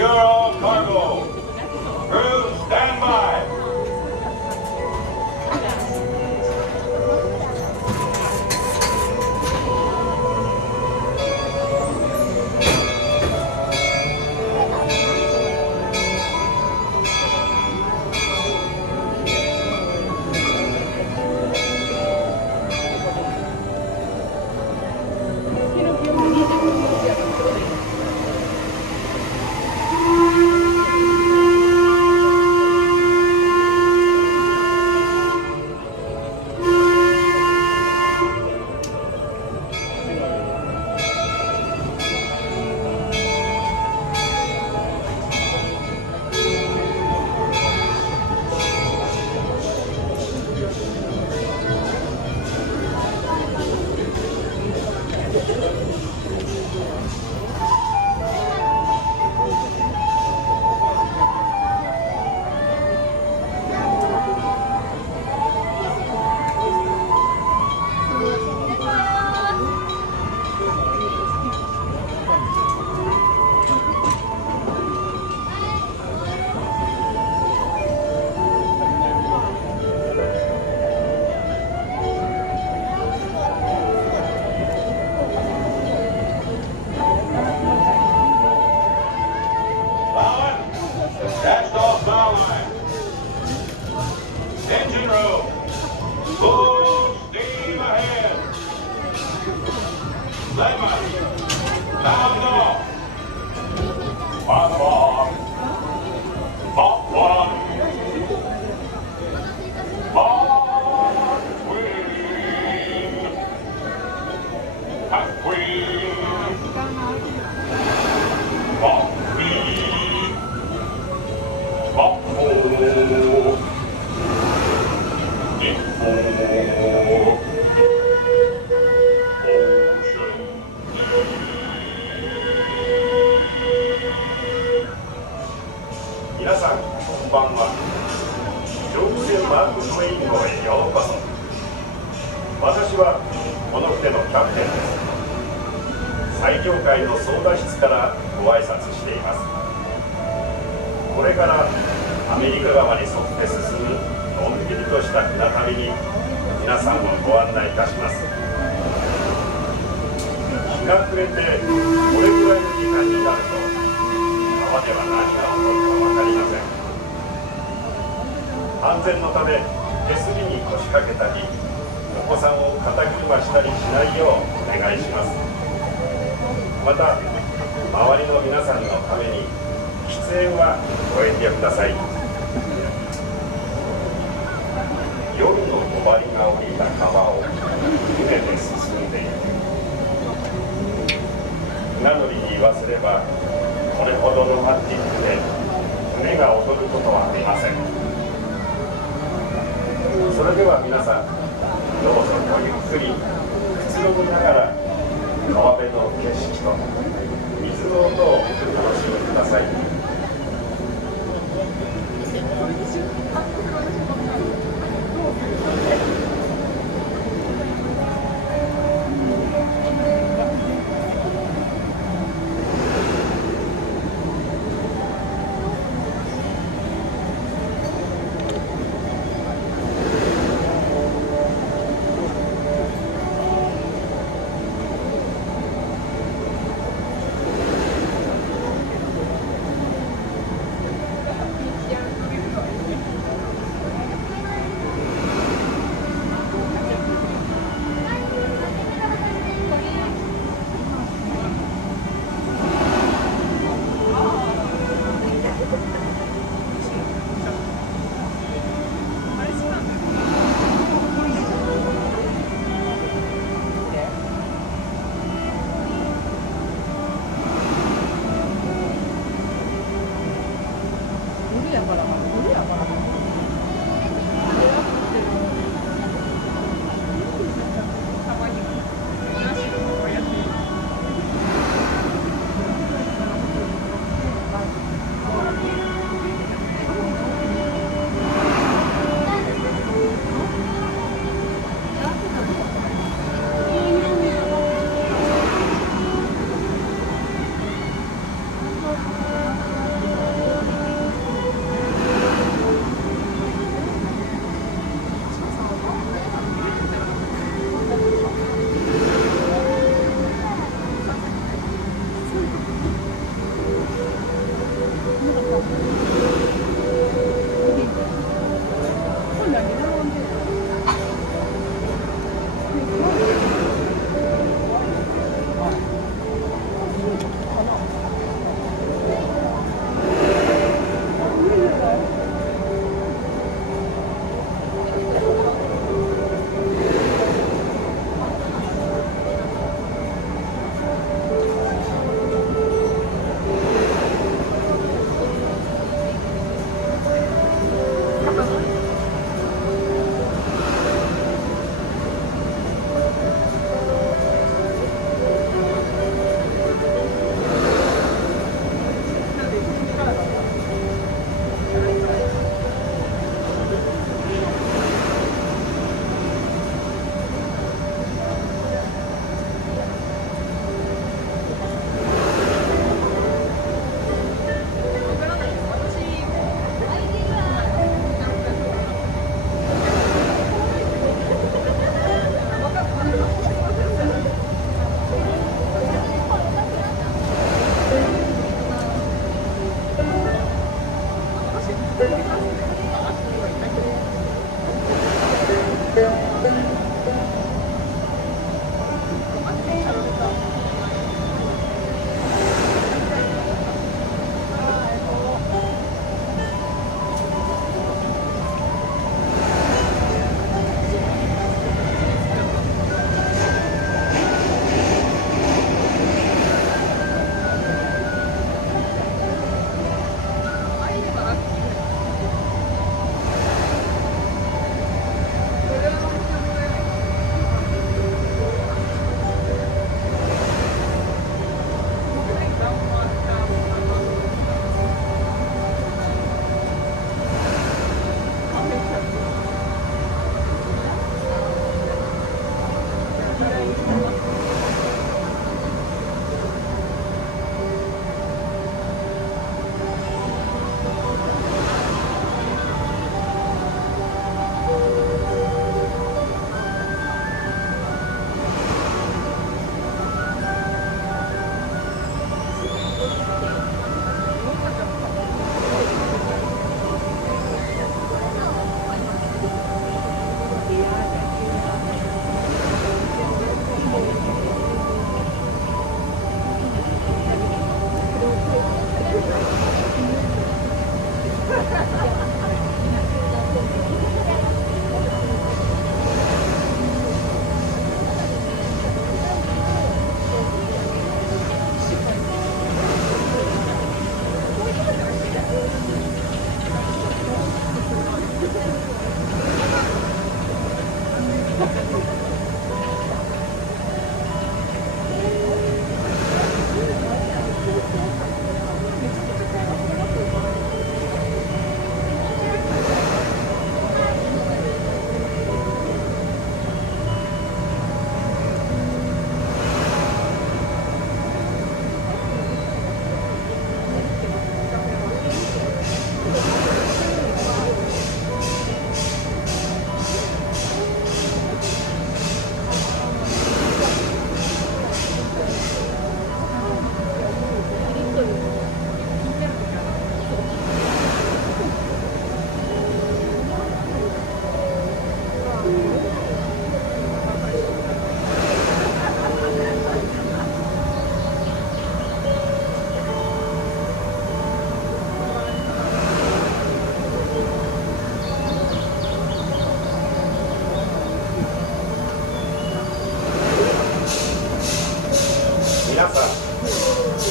Secure all cargo. Crew, stand by. That's off bow line. Engine room. Full steam ahead. Lemon. Bound off. Bob off. Bob one. Bob queen. Half queen. Bob queen.皆さんこんばんは。上空船マークトウェイン号へようこそ。私はこの船のキャプテンです。最上階の操舵室からご挨拶しています。これからアメリカ側に沿って進むのんびりとした船旅に皆さんをご案内いたします。日が暮れてこれぐらいの時間になると川では何が起こるか分かりません。安全のため手すりに腰掛けたりお子さんを肩車したりしないようお願いします。また周りの皆さんのために喫煙はご遠慮ください。夜の帳が降りた川を船で進んでいる。船乗りに言わせればこれほどロマンティックで船が踊ることはありません。それでは皆さんどうぞごゆっくりくつろぎながら川辺の景色と水の音をお楽しみください。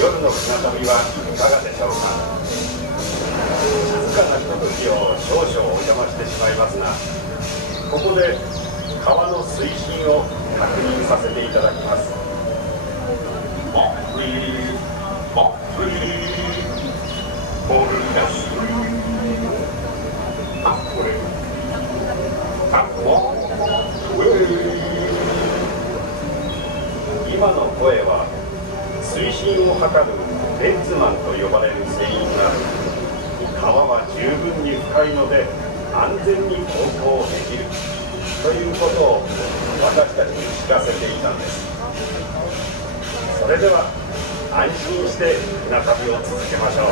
夜の船旅はいかがでしょうか。静かなひとときを少々お邪魔してしまいますが、ここで川の水深を確認させていただきます。モッフリーモッフリーモルダスあこれあも今の声は水深を測るレッズマンと呼ばれる船員が川は十分に深いので安全に航行できるということを私たちに知らせていたんです。それでは安心して船旅を続けましょう。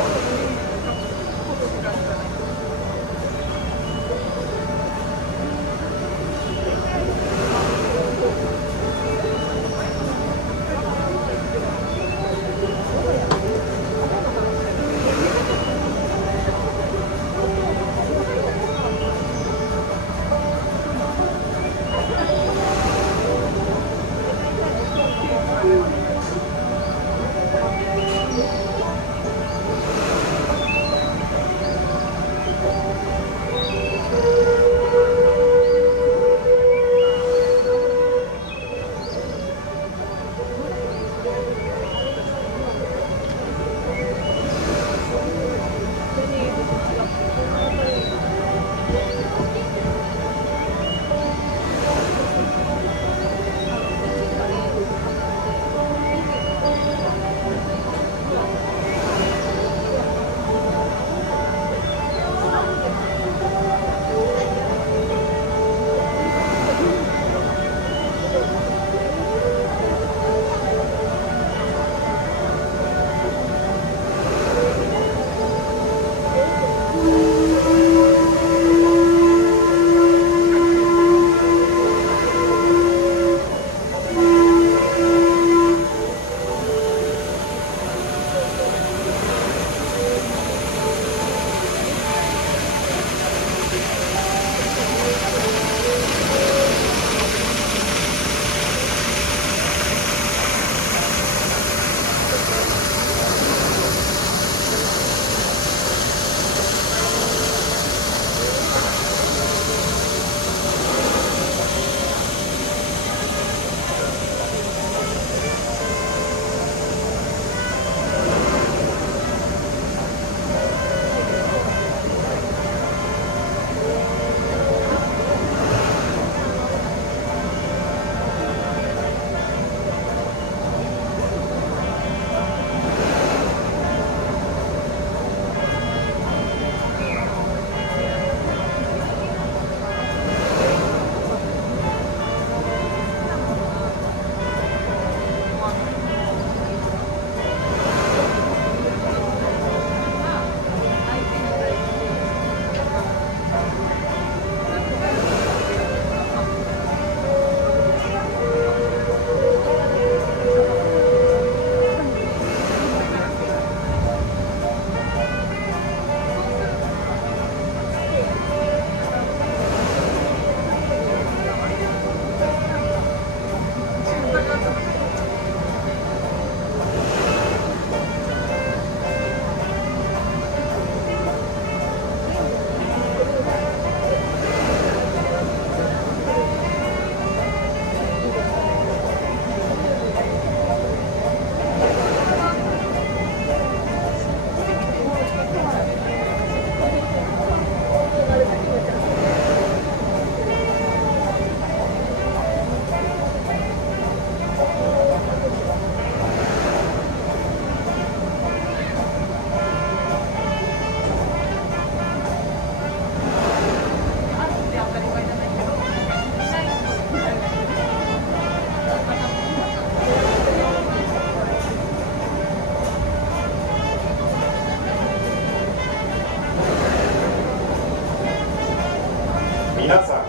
皆さん、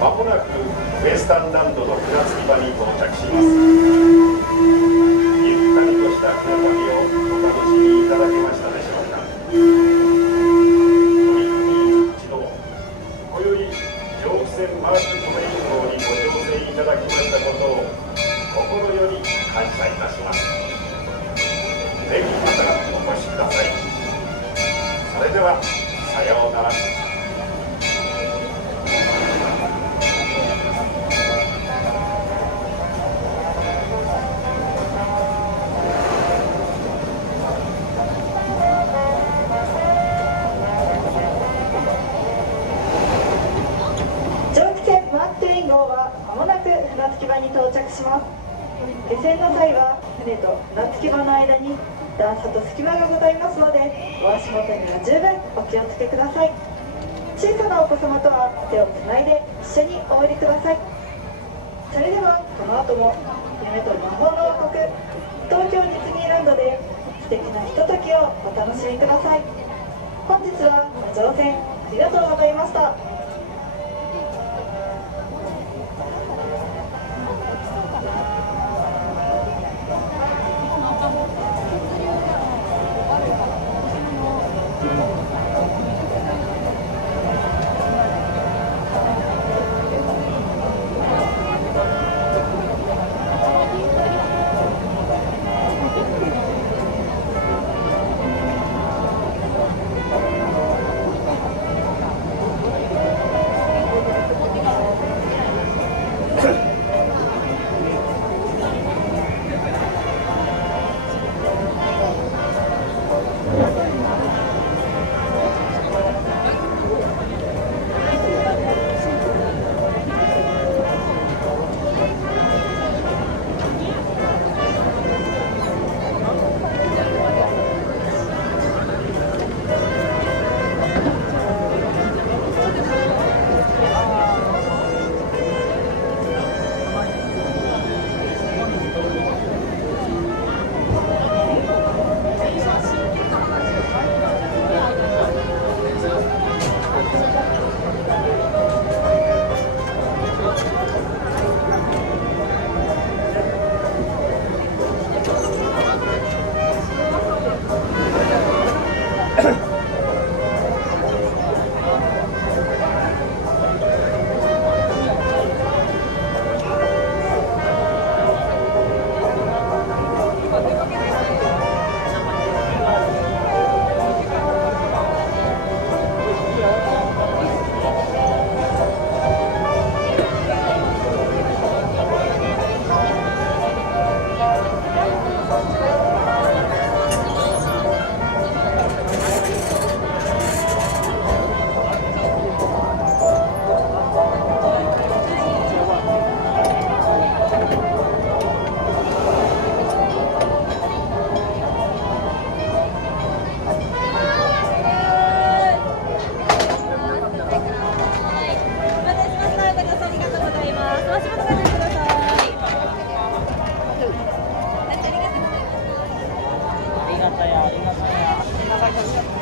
まもなくウエスタンランドの船着き場に到着します。ゆったりとした船旅をお楽しみいただけましたでしょうか。取り組み一同、今宵蒸気船マークトレイン号にご乗船いただきましたことを心より感謝いたします。ぜひまたお越しください。それではさようなら。船着き場に到着します。下船の際は船と船着き場の間に段差と隙間がございますので、お足元には十分お気をつけください。小さなお子様とは手をつないで一緒にお降りください。それではこの後も夢と魔法の王国東京ディズニーランドで素敵なひとときをお楽しみください。本日はご乗船ありがとうございました。ありがとうや。